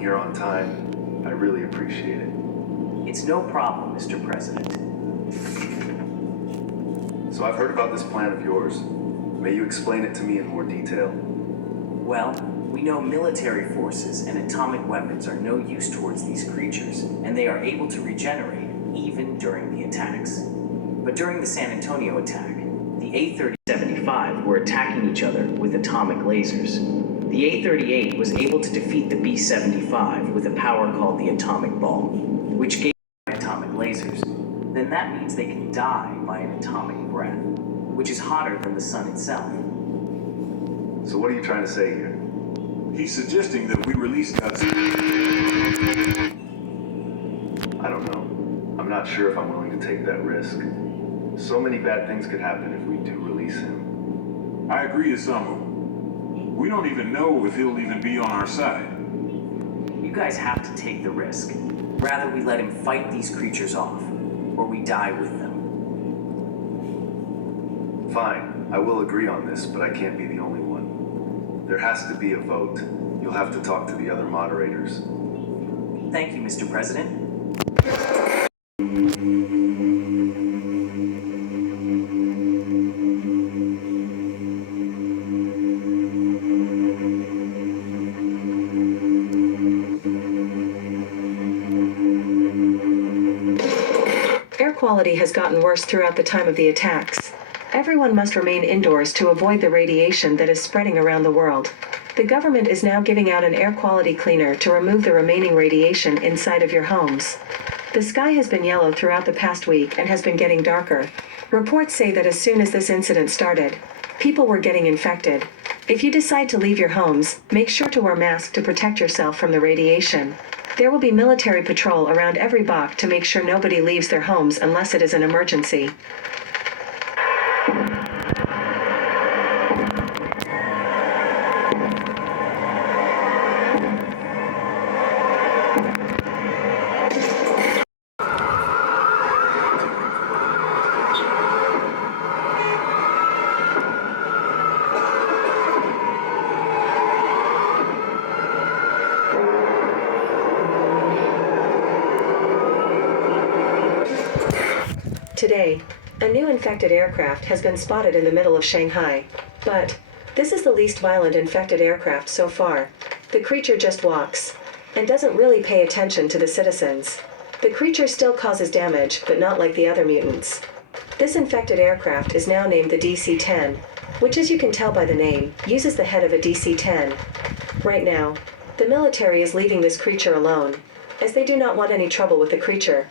here on time. I really appreciate it. It's no problem, Mr. President. So I've heard about this plan of yours. May you explain it to me in more detail? Well, we know military forces and atomic weapons are no use towards these creatures, and they are able to regenerate even during the attacks. But during the San Antonio attack, the A-30-75 were attacking each other with atomic lasers. The A-38 was able to defeat the B-75 with a power called the atomic ball, which gave atomic lasers. Then that means they can die by an atomic breath, which is hotter than the sun itself. So what are you trying to say here? He's suggesting that we release Hudson. I don't know. I'm not sure if I'm willing to take that risk. So many bad things could happen if we do release him. I agree, Isamu. We don't even know if he'll even be on our side. You guys have to take the risk. Rather we let him fight these creatures off, or we die with them. Fine, I will agree on this, but I can't be the only one. There has to be a vote. You'll have to talk to the other moderators. Thank you, Mr. President. Air quality has gotten worse throughout the time of the attacks. Everyone must remain indoors to avoid the radiation that is spreading around the world. The government is now giving out an air quality cleaner to remove the remaining radiation inside of your homes. The sky has been yellow throughout the past week and has been getting darker. Reports say that as soon as this incident started, people were getting infected. If you decide to leave your homes, make sure to wear masks to protect yourself from the radiation. There will be military patrol around every block to make sure nobody leaves their homes unless it is an emergency. Today, a new infected aircraft has been spotted in the middle of Shanghai. But this is the least violent infected aircraft so far. The creature just walks and doesn't really pay attention to the citizens. The creature still causes damage, but not like the other mutants. This infected aircraft is now named the DC-10, which, as you can tell by the name, uses the head of a DC-10. Right now, the military is leaving this creature alone, as they do not want any trouble with the creature.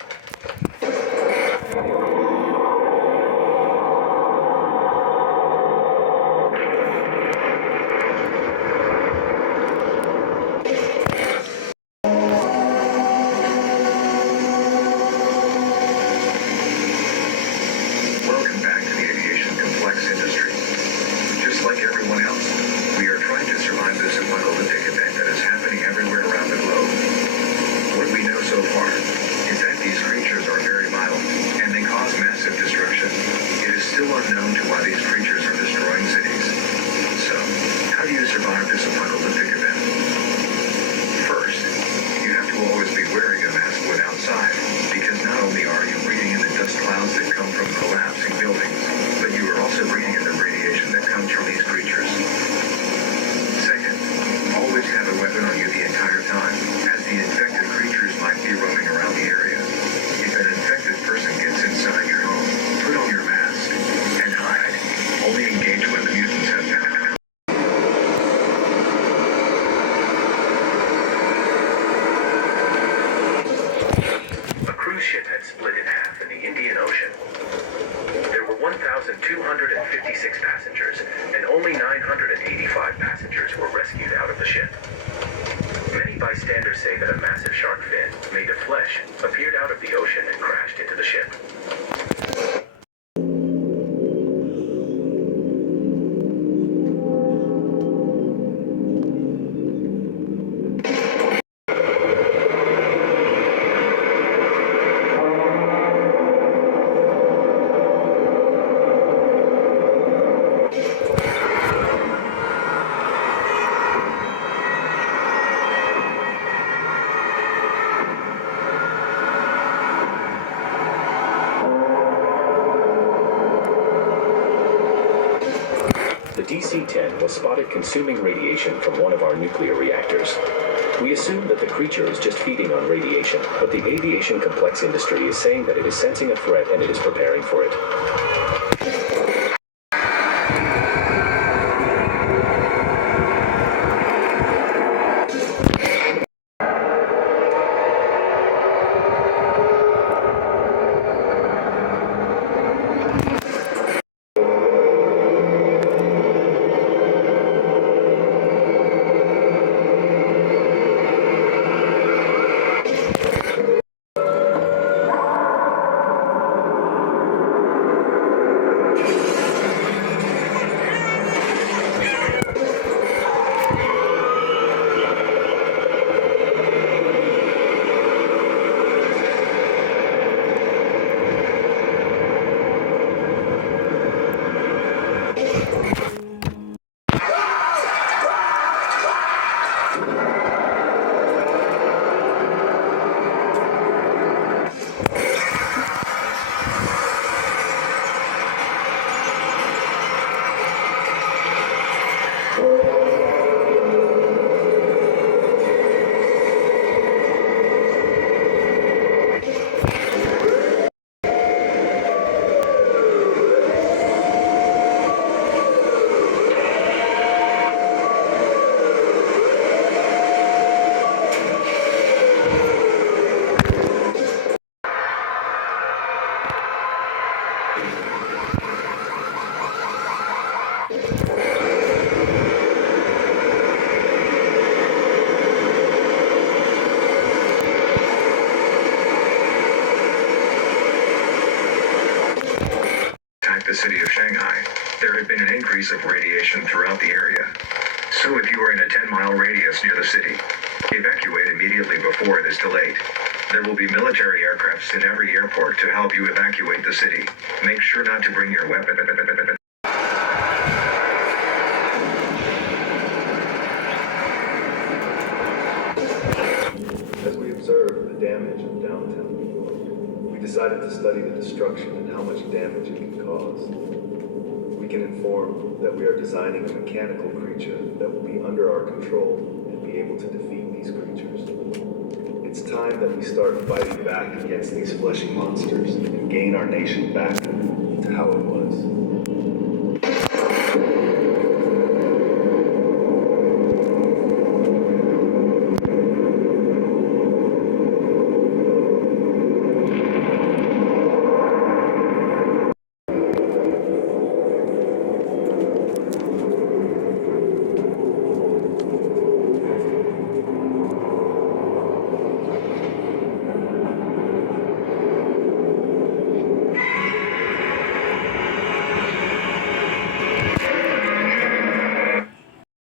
The DC-10 was spotted consuming radiation from one of our nuclear reactors. We assume that the creature is just feeding on radiation, but the aviation complex industry is saying that it is sensing a threat and it is preparing for it. The city of Shanghai, there had been an increase of radiation throughout the area. So if you are in a 10-mile radius near the city, evacuate immediately before it is too late. There will be military aircrafts in every airport to help you evacuate the city. Make sure not to bring your weapon. As we observed the damage of downtown New York, we decided to study the destruction and how much damage it can cause. We can inform that we are designing a mechanical creature that will be under our control and be able to defeat these creatures. It's time that we start fighting back against these fleshy monsters and gain our nation back.